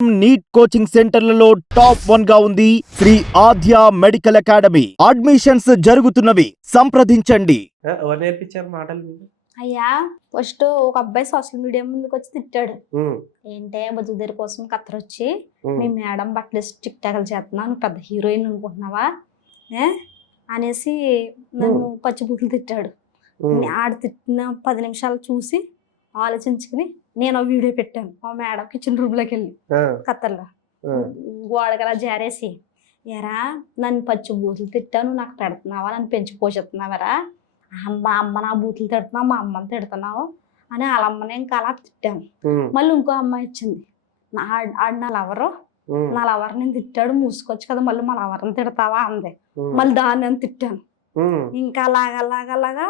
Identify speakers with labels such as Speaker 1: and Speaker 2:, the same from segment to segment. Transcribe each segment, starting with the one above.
Speaker 1: Neat coaching సెంటర్లలో top వన్గా ఉంది Sri Aadya medical academy. Admissions జరుగుతున్నవి. సంప్రదించండి.
Speaker 2: ఆ, ఎవరు నేర్పించారు మాటలు మీకు
Speaker 3: అయ్యా ఫస్ట్ ఒక అబ్బాయి సోషల్ మీడియా ముందుకు వచ్చి తిట్టాడు.
Speaker 2: ఉమ్,
Speaker 3: ఏంటే బతుకుదేరి కోసం కత్తర్ వచ్చి
Speaker 2: ఉమ్,
Speaker 3: మీ మేడం బట్టలు టిక్ టాక్లు చేస్తున్నావు నువ్వు పెద్ద హీరోయిన్ అనుకుంటున్నావా? ఏ? అనేసి నన్ను పచ్చిబూతులు తిట్టాడు.
Speaker 2: ఉమ్,
Speaker 3: ఆడ తిట్టిన పది నిమిషాలు చూసి ఆలోచించుకుని నేను వీడియో పెట్టాను. మా మేడం కిచెన్ రూమ్లోకి వెళ్ళి
Speaker 2: ఆ,
Speaker 3: కత్తర్లో. గోడగల జారేసి ఎరా నన్ను పచ్చి బూతులు తిట్టాను నాకు పెడుతున్నావా? నన్ను పెంచి పోషిస్తున్నావరా? మా అమ్మ నా బూతులు తిడుతున్నావు మా అమ్మని తిడుతున్నావు? అని వాళ్ళ అమ్మని ఇంకా అలా తిట్టాను. మళ్ళీ ఇంకో అమ్మాయి వచ్చింది. నా ఆడు నా లవరు నా లవర్ నేను తిట్టాడు మూసుకోవచ్చు కదా మళ్ళీ మా లవర్ని తిడతావా? అంది. మళ్ళీ దాన్ని నేను తిట్టాను. ఇంకా అలాగా అలాగా అలాగా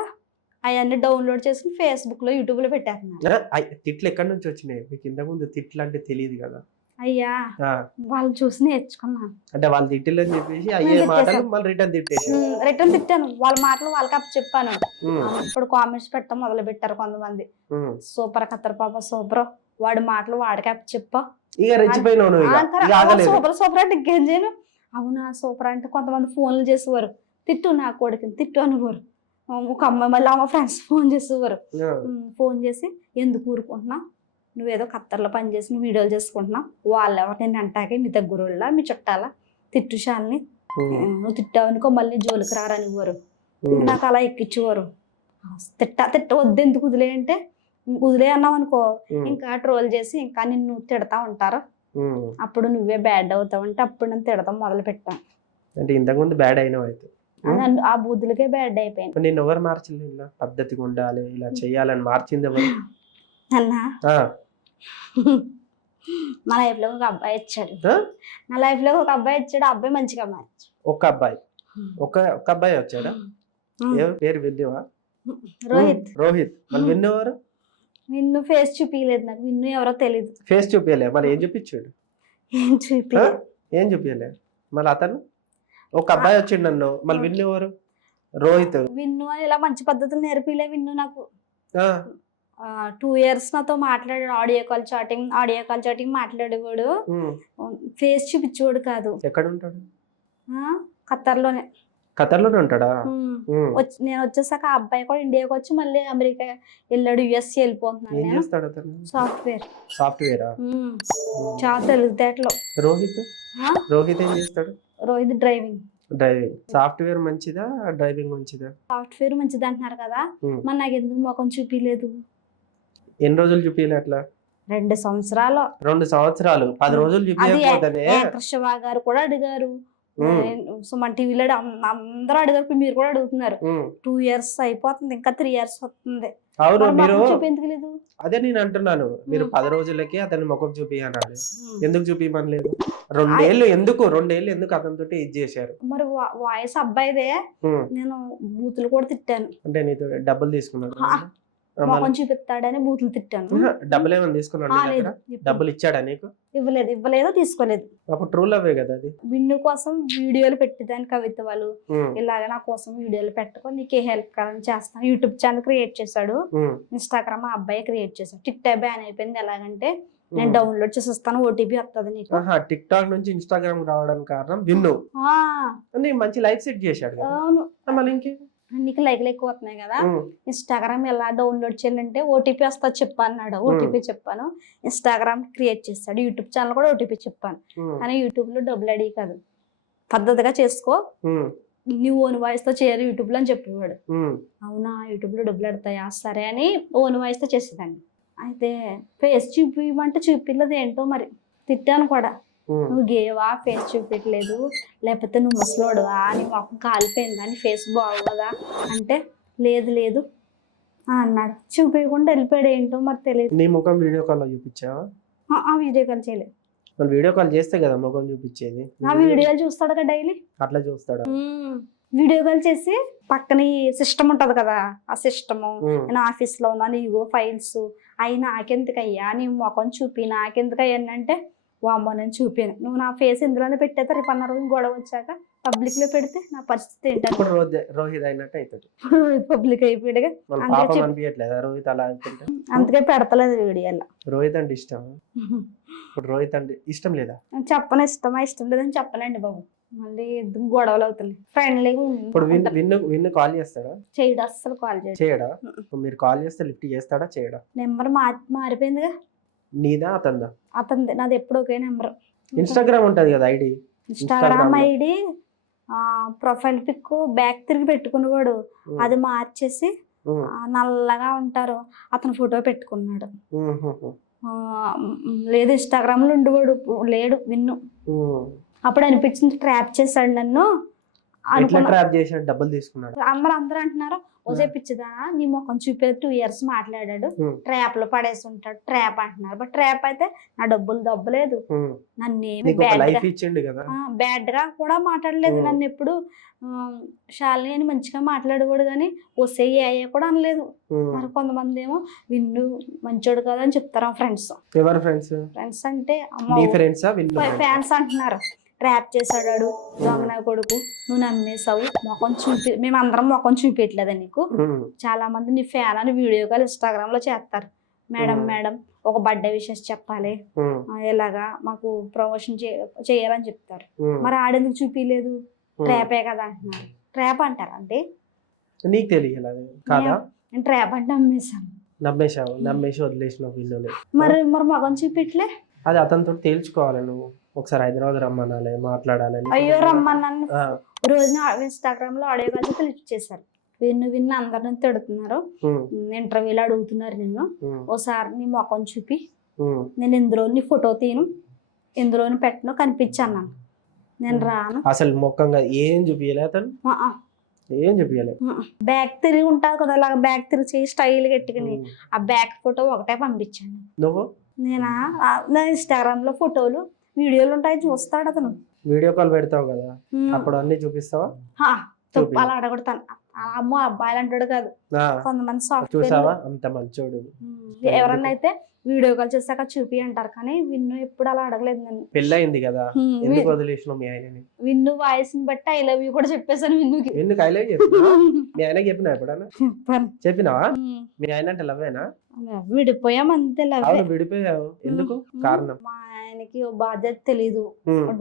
Speaker 3: అవన్నీ డౌన్లోడ్ చేసి ఫేస్బుక్లో యూట్యూబ్లో పెట్టేస్తున్నాను
Speaker 2: ఆ, అయ్, తిట్లు ఎక్కడి నుంచి వచ్చినాయి? మీకు ఇంతకుముందు తిట్లు అంటే తెలియదు కదా?
Speaker 3: అయ్యా వాళ్ళు చూసి నేర్చుకున్నాను
Speaker 2: అంటే వాళ్ళు తిట్టిల్లు అని చెప్పేసి అయ్యే మాటలు. మళ్ళీ రిటర్న్ తిట్టేసారు
Speaker 3: రిటర్న్ తిట్టాను. వాళ్ళ మాటలు వాళ్ళకి అప్పు చెప్పాను ఇప్పుడు కామెంట్స్ పెట్టడం మొదలు పెట్టారు కొంతమంది. సూపర్ కత్తర్ పాప సూపర్. వాడి మాటలు వాడికి అప్పు చెప్పా
Speaker 2: ఇక. రెచ్చిపోయినావు
Speaker 3: సూపర్ సూపర్ అంటే ఇంకేం చేయను? అవునా సూపర్ అంటే కొంతమంది ఫోన్లు చేసేవారు. తిట్టు నా కొడుకుని తిట్టు అనేవారు ఒక అమ్మాయి మళ్ళీ మా ఫ్రెండ్స్ ఫోన్ చేసేవారు. ఫోన్ చేసి ఎందుకు ఊరుకుంటున్నా? నువ్వేదో ఖత్తర్లో పని చేసి నువ్వు వీడియోలు చేసుకుంటున్నావు వాళ్ళు ఎవరు? నేను అంటాకే మీ దగ్గర వాళ్ళ మీ చుట్టాల? తిట్టు శాలని
Speaker 2: ఉమ్,
Speaker 3: నువ్వు తిట్టావు అనుకో మళ్ళీ జోలికి రారనివ్వరు. నాకు అలా ఎక్కించేవారు తిట్ట తిట్ట వద్దు ఎందుకు వదిలే అంటే వదిలే అన్నావు అనుకో ఇంకా ట్రోల్ చేసి ఇంకా నిన్ను తిడతా ఉంటారు. అప్పుడు నువ్వే బ్యాడ్ అవుతావు అంటే అప్పుడు నేను తిడతాం మొదలు పెట్టాను
Speaker 2: అంటే ఇంతకుముందు బ్యాడ్ అయినావు అయితే.
Speaker 3: ఆ? బూతులకే బ్యాడ్ అయిపోయాను
Speaker 2: మరి నిన్ను ఎవరు మార్చలేదు ఇలా? పద్ధతిగా ఉండాలి ఇలా చెయ్యాలని మార్చింది ఎవరు?
Speaker 3: అన్న? నా లైఫ్లో ఒక అబ్బాయి వచ్చాడు? నా లైఫ్లో ఒక అబ్బాయి వచ్చాడు అబ్బాయి మంచిగా మార్చాడు.
Speaker 2: ఒక్క అబ్బాయి. ఒక్క ఒక్క అబ్బాయి వచ్చాడా? ఏ పేరు విద్యవా
Speaker 3: రోహిత్.
Speaker 2: రోహిత్. మరి విన్నవారు?
Speaker 3: విన్ను ఫేస్ చూపించలేదు నాకు విన్ను ఎవరో తెలియదు
Speaker 2: ఫేస్ చూపించలే మరి ఏం చూపించాడు?
Speaker 3: ఏం చూపించలేదు
Speaker 2: ఏం చూపించలే మళ్ళీ అతను? ఒక అబ్బాయి వచ్చిండు నన్ను మళ్ళీ విన్నవారు రోహిత్.
Speaker 3: విన్ను అని ఇలా మంచి పద్ధతులు నేర్పిలే విన్ను నాకు. టూ ఇయర్స్ నాతో మాట్లాడాడు. Audio call chatting audio call chatting మాట్లాడేవాడు. ఫేస్ చూపించేవాడు కాదు.
Speaker 2: ఎక్కడ ఉంటాడు
Speaker 3: ఆ, ఖత్తర్లోనే.
Speaker 2: ఖతర్లోనే ఉంటాడా?
Speaker 3: నేను వచ్చేసాక ఆ అబ్బాయి కూడా ఇండియాకి వచ్చి మళ్ళీ అమెరికా వెళ్ళాడు. యుఎస్ వెళ్ళిపోతున్నాను
Speaker 2: ఏం
Speaker 3: నేను.
Speaker 2: చేస్తాడు అతను?
Speaker 3: సాఫ్ట్వేర్
Speaker 2: సాఫ్ట్వేరా
Speaker 3: చాలా తెలివితేటలు.
Speaker 2: రోహిత్? రోహిత్ ఏం చేస్తాడు?
Speaker 3: రోహిత్ డ్రైవింగ్.
Speaker 2: డ్రైవింగ్. సాఫ్ట్వేర్ మంచిదా డ్రైవింగ్ మంచిదా?
Speaker 3: సాఫ్ట్వేర్ మంచిది అంటున్నారు కదా. మరి నాకు ఎందుకు ముఖం చూపించలేదు
Speaker 2: ఎన్ని రోజులు చూపించలే అట్లా?
Speaker 3: రెండు సంవత్సరాలు.
Speaker 2: రెండు సంవత్సరాలు. పది రోజులు
Speaker 3: శివ గారు కూడా అడిగారు. సుమన్ టీవీలో అందరూ అడిగారు మీరు కూడా అడుగుతున్నారు. టూ ఇయర్స్ అయిపోతుంది ఇంకా త్రీ ఇయర్స్ వస్తుంది.
Speaker 2: అవును
Speaker 3: మరి చూపించలేదు
Speaker 2: అదే నేను అంటున్నాను. మీరు. పది రోజులకి అతని ముఖం చూపించాలి ఎందుకు చూపించమనలేదు రెండేళ్ళు ఎందుకు రెండేళ్ళు ఎందుకు అతనితో ఇది చేశారు?
Speaker 3: మరి వాయిస్ అబ్బాయిదే. నేను బూతులు కూడా తిట్టాను.
Speaker 2: అంటే నీతో డబ్బులు తీసుకున్నాడు.
Speaker 3: ముఖం చూపిస్తాడని బూతులు తిట్టాను.
Speaker 2: డబ్బులు ఏమైనా తీసుకున్నాడు డబ్బులు ఇచ్చాడా నీకు?
Speaker 3: ఇవ్వలేదు ఇవ్వలేదు తీసుకోలేదు.
Speaker 2: అప్పుడు ట్రూ లవే కదా అది?
Speaker 3: విన్ను కోసం వీడియోలు పెట్టేదాని కవిత వాళ్ళు. ఇలాగ నా కోసం వీడియోలు పెట్టుకో నీకు హెల్ప్ కావాలని చేస్తాను. యూట్యూబ్ ఛానల్ క్రియేట్ చేశాడు. ఇన్స్టాగ్రామ్ ఆ అబ్బాయి క్రియేట్ చేశాడు. టిక్ టాక్ బ్యాన్ అయిపోయింది ఎలాగంటే నేను. డౌన్లోడ్ చేసి వస్తాను ఓటీపీ వస్తుంది నీకు.
Speaker 2: ఆహా టిక్ టాక్ నుంచి ఇన్స్టాగ్రామ్ రావడానికి కారణం విన్ను. మంచి లైఫ్ సెట్ చేశాడు
Speaker 3: అవును.
Speaker 2: మళ్ళీ ఇంకే?
Speaker 3: నీకు లైక్లు ఎక్కువ వస్తున్నాయి కదా ఇన్స్టాగ్రామ్ ఎలా డౌన్లోడ్ చేయాలంటే ఓటీపీ వస్తా చెప్పన్నాడు ఓటీపీ చెప్పాను. ఇన్స్టాగ్రామ్ క్రియేట్ చేస్తాడు. యూట్యూబ్ ఛానల్ కూడా ఓటీపీ చెప్పాను. కానీ యూట్యూబ్లో డబ్బులు అడిగి కాదు. పద్ధతిగా చేసుకో. నీ ఓన్ వాయిస్తో చేయాలి యూట్యూబ్లో అని చెప్పేవాడు. అవునా? యూట్యూబ్లో డబ్బులు అడతాయా సరే అని ఓన్ వాయిస్తో చేసేదాన్ని. అయితే ఫేస్ చూపించమంటే చూపించలేదు ఏంటో మరి. తిట్టాను కూడా. నువ్వు గేవా ఫేస్ చూపించలేదు లేకపోతే నువ్వు ముసలోడువా నీ మొఖం కాలిపోయిందా నీ ఫేస్ బాగోదా? అంటే లేదు లేదు. అని అన్నాడు. చూపించకుండా వెళ్ళిపోయాడు ఏంటో మరి తెలియదు.
Speaker 2: నీ ముఖం వీడియో కాల్ చూపించావా?
Speaker 3: ఆ- వీడియో కాల్ చేయలేదు.
Speaker 2: వీడియో కాల్ చేస్తే కదా ముఖం చూపించేది?
Speaker 3: ఆ వీడియోలు చూస్తాడు కదా డైలీ?
Speaker 2: అట్లా చూస్తాడా?
Speaker 3: వీడియో కాల్ చేసి పక్కన సిస్టమ్ ఉంటది కదా ఆ సిస్టము నేను ఆఫీస్లో ఉన్నాను ఇగో ఫైల్స్ అవి నాకెందుకయ్యా? నీ ముఖం చూపి నాకెందుకయ్యా అంటే వామ్మో నేను చూపాను. నువ్వు నా ఫేస్ ఇందులోనే పెట్టేస్తే రేపు అన్న రోజు గొడవ వచ్చాక పబ్లిక్లో పెడితే నా పరిస్థితి ఏంటంటే
Speaker 2: రోహిత్ అయినట్టు
Speaker 3: పబ్లిక్ అయిపోయాడుగా.
Speaker 2: రోహిత్ అలా
Speaker 3: అందుకే పెడతలేదు వీడియోలో.
Speaker 2: రోహిత్ అంటే ఇష్టం ఇప్పుడు రోహిత్ అంటే ఇష్టం లేదా?
Speaker 3: చెప్పను ఇష్టమా ఇష్టం లేదని చెప్పనండి బాబు. మళ్ళీ గొడవలు అవుతున్నాయి? ఫ్రెండ్లీగా
Speaker 2: ఇప్పుడు కాల్ చేస్తాడా?
Speaker 3: చేయడు అస్సలు కాల్ చేయడు.
Speaker 2: మీరు కాల్ చేస్తే లిఫ్ట్ చేస్తాడా? చేయడా?
Speaker 3: నెంబర్ మారి మారిపోయిందిగా.
Speaker 2: నీదా అతందా
Speaker 3: అతనిది నాది ఎప్పుడు ఒకే నెంబర్.
Speaker 2: ఇన్స్టాగ్రామ్ ఉంటది కదా ID?
Speaker 3: Instagram. ID profile pic back తిరిగి పెట్టుకునేవాడు అది మార్చేసి నల్లగా ఉంటారు. అతను ఫోటో పెట్టుకున్నాడు. లేదు ఇన్స్టాగ్రామ్లో ఉండేవాడు. లేడు విన్ను. అప్పుడు అనిపించింది ట్రాప్ చేశాడు నన్ను.
Speaker 2: ట్రాప్ చేసాడు డబ్బులు తీసుకున్నాడు.
Speaker 3: అందరూ అందరూ అంటున్నారు ఓసే పిచ్చిదా నీ ముఖం చూపేది టూ ఇయర్స్ మాట్లాడాడు. ట్రాప్లో పడేసి ఉంటాడు ట్రాప్ అంటున్నారు. బట్ ట్రాప్ అయితే నా డబ్బులు దబ్బలేదు. నన్ను బ్యాడ్గా కూడా మాట్లాడలేదు. నన్ను ఎప్పుడు షాలిని అని మంచిగా మాట్లాడకూడదు కానీ వస్తే అయ్యా కూడా అనలేదు. మరి కొంతమంది ఏమో విన్ను మంచోడు కదా అని చెప్తారు ఫ్రెండ్స్
Speaker 2: ఎవరు ఫ్రెండ్స్
Speaker 3: ఫ్రెండ్స్ అంటే ఫ్యాన్స్ అంటున్నారు. ట్రాప్ చేశాడు వాడు, దొంగ నా కొడుకు. నువ్వు నమ్మేశావు. ముఖం చూపి మేమందరం ముఖం చూపించట్లేదా నీకు? చాలా మంది నీ ఫ్యాన్ అని వీడియో కాల్ ఇన్స్టాగ్రామ్లో చేస్తారు మేడం. మేడం ఒక బర్త్డే విషెస్ చెప్పాలి. ఇలాగా మాకు ప్రమోషన్ చేయాలని చెప్తారు. మరి ఆడెందుకు చూపించలేదు ట్రాపే కదా అంటున్నారు. ట్రాప్ అంటారు అంటే
Speaker 2: నీకు తెలియదు కాదా?
Speaker 3: నేను ట్రాప్ అంటే నమ్మేశాను.
Speaker 2: నమ్మేశావు? నమ్మేసి వదిలేసినావు విన్నుని
Speaker 3: మరి మరి మగం చూపిట్లే
Speaker 2: అది అతనితో తేల్చుకోవాలి నువ్వు? ఒకసారి హైదరాబాద్ రమ్మనాలి మాట్లాడాలని
Speaker 3: అయ్యో రమ్మన్నాను రోజున ఇన్స్టాగ్రామ్లో ఆడియో కాల్స్ లిఫ్ట్ చేశారు విన్ను విన్ను అందరిని తిడుతున్నారు. ఇంటర్వ్యూలో అడుగుతున్నారు నిన్ను.
Speaker 2: ఉమ్,
Speaker 3: ఓసారి నీ ముఖం చూపి. నేను ఇందులో నీ ఫోటో తీను ఇందులోని పెట్టను కనిపించాను నేను రాను.
Speaker 2: అసలు మొక్కంగా ఏం చూపించలే అతను? ఏం చూపించలే
Speaker 3: బ్యాక్ తిరిగి ఉంటుంది కదా అలాగ బ్యాక్ తిరిగి చేయి స్టైల్ పెట్టుకుని ఆ బ్యాక్ ఫోటో ఒకటే పంపించాను.
Speaker 2: నువ్వు?
Speaker 3: నేను? నా ఇన్స్టాగ్రామ్లో ఫోటోలు వీడియోలు ఉంటాయి చూస్తాడు అతను
Speaker 2: వీడియో కాల్ పెడతావు కదా. అప్పుడు అన్ని చూపిస్తావా.
Speaker 3: తుప్పాలు అడగొడతాను అమ్మో అబ్బాయిలు అంటాడు కాదు. కొంతమంది
Speaker 2: చూసావా? అంత మంచోడు.
Speaker 3: ఎవరన్నా అయితే వీడియో కాల్ చేశాక చూపి అంటారు కానీ విన్ను ఎప్పుడు అలా అడగలేదు నన్ను.
Speaker 2: పెళ్ళయింది కదా ఎందుకు మీ ఆయనని?
Speaker 3: విన్ను వాయిస్ని బట్టి ఐ లవ్ యూ కూడా చెప్పేశాను విన్నుకి.
Speaker 2: ఎందుకు ఐలవ్ చెప్పినా మీ ఆయనకి చెప్పినా ఎప్పుడన్నా?
Speaker 3: చెప్పాను.
Speaker 2: చెప్పినావా. మీ ఆయన అంటే లవ్వేనా?
Speaker 3: విడిపోయాం అంతే లవ్
Speaker 2: విడిపోయావు. ఎందుకు. కారణం?
Speaker 3: మా ఆయనకి ఓ బాధ్యత తెలీదు.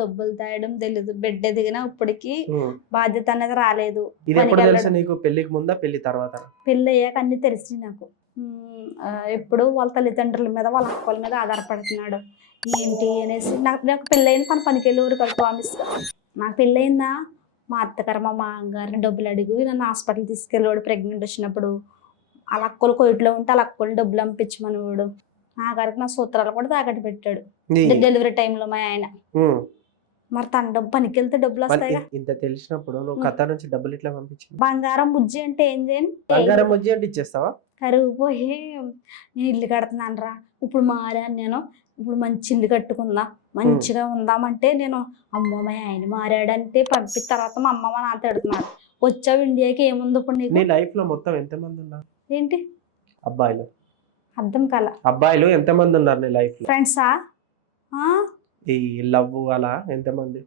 Speaker 3: డబ్బులు తాయడం తెలీదు. బిడ్డ ఎదిగినా ఇప్పటికి. బాధ్యత అనేది రాలేదు.
Speaker 2: ఇది ఎప్పుడు
Speaker 3: పనికి
Speaker 2: తెలుసు నీకు? పెళ్ళికి ముందా పెళ్ళి తర్వాత?
Speaker 3: పెళ్ళి అయ్యాక అన్ని తెలిసి నాకు. ఎప్పుడు వాళ్ళ తల్లిదండ్రుల మీద వాళ్ళ అక్కల మీద ఆధారపడుతున్నాడు. ఏంటి అనేసి. నాకు నాకు పెళ్ళైన తన పనికి వెళ్ళేవారు కదా ప్రామిస్ నాకు పెళ్ళయిందా? మా అత్తగారు మా మామగారిని డబ్బులు అడిగి నన్ను హాస్పిటల్ తీసుకెళ్ళేవాడు. ప్రెగ్నెంట్ వచ్చినప్పుడు. వాళ్ళ అక్కలు కోయిట్లో ఉంటే వాళ్ళ అక్కలు డబ్బులు పంపించమనేవాడు. నా గారికి నా సూత్రాలు కూడా తాకట్టు పెట్టాడు.
Speaker 2: నీ
Speaker 3: డెలివరీ టైంలో మా ఆయన. మరి తన డబ్బు పనికి వెళ్తే డబ్బులు
Speaker 2: ఇ- ఇంత తెలిసినప్పుడు నువ్వు నుంచి డబ్బులు ఇట్లా పంపించింది
Speaker 3: బంగారం బుజ్జి అంటే ఏం చేయను?
Speaker 2: బంగారం వచ్చి అంటే ఇచ్చేస్తావా?
Speaker 3: కరువు పోయి నేను ఇల్లు కడుతున్నాను రా. ఇప్పుడు మారాను నేను. ఇప్పుడు మంచి ఇల్లు కట్టుకుందా? మంచిగా ఉందామంటే నేను అమ్మ మా ఆయన మారాడంటే పంపిన తర్వాత మా అమ్మ మా నాన్న తిడుతున్నాడు వచ్చావు ఇండియాకి ఏముంది ఇప్పుడు
Speaker 2: నీ
Speaker 3: నీకు
Speaker 2: లైఫ్లో మొత్తం ఎంత మంది ఉన్నారు?
Speaker 3: ఏంటి?
Speaker 2: అబ్బాయిలు.
Speaker 3: అర్థం కల.
Speaker 2: అబ్బాయిలు ఎంత మంది ఉన్నారు నీ లైఫ్
Speaker 3: ఫ్రెండ్సా
Speaker 2: ఈ లవ్ అలా ఎంత మంది